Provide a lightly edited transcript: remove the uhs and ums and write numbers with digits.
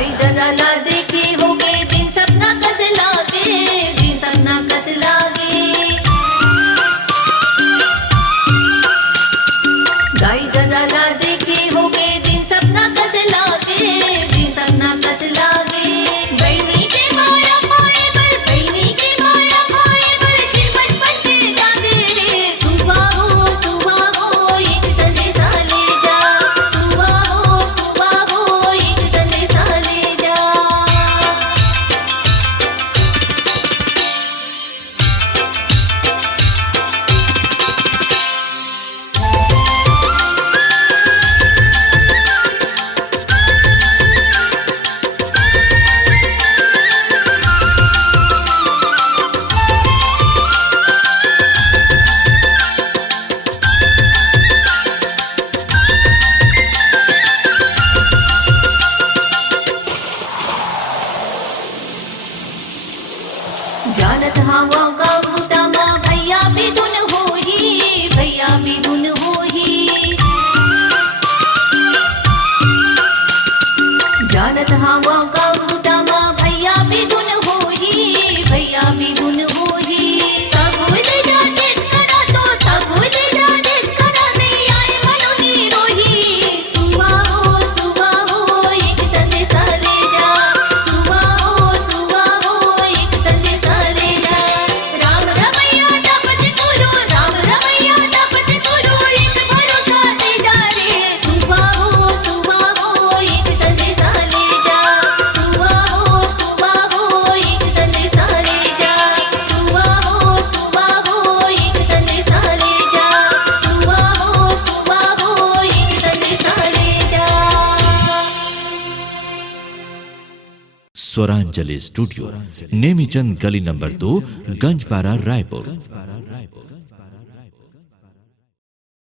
दाई दादाला देखे होगे दिन सपना कस लागे, दिन सपना कस लागे। दाई दादाला देखे होगे दिन सपना कस लागे, दिन सपना कस लागे। बहनी के माया माए पर, बहनी के माया माए पर छिल बचपन के जादे रे। सुबह हो एक संदेशा ले जा, सुबह हो एक संदेशा ले जा। जानत हवा का मुतामा भैया भी धुन होही, भैया भी धुन होही। जानत हवा का मुतामा भैया भी धुन होही, भैया भी धुन होही। तब ले जाके करा तो तब ले जाके करा नहीं आए मनोनी रोही। सुबह हो एक संदेशा ले जा, सुबह हो एक संदेशा ले जा। राम रमैया डपट तुरो, राम रमैया डपट तुरो एक भरोसा दे जा रे। सुबह हो एक संदेशा ले जा, सुबह हो एक संदेशा ले जा। सुबह हो एक संदेशा ले जा, सुबह हो एक संदेशा ले जा। स्वरांजलि स्टूडियो, नेमीचंद गली नंबर 2, गंजपारा, रायपुर।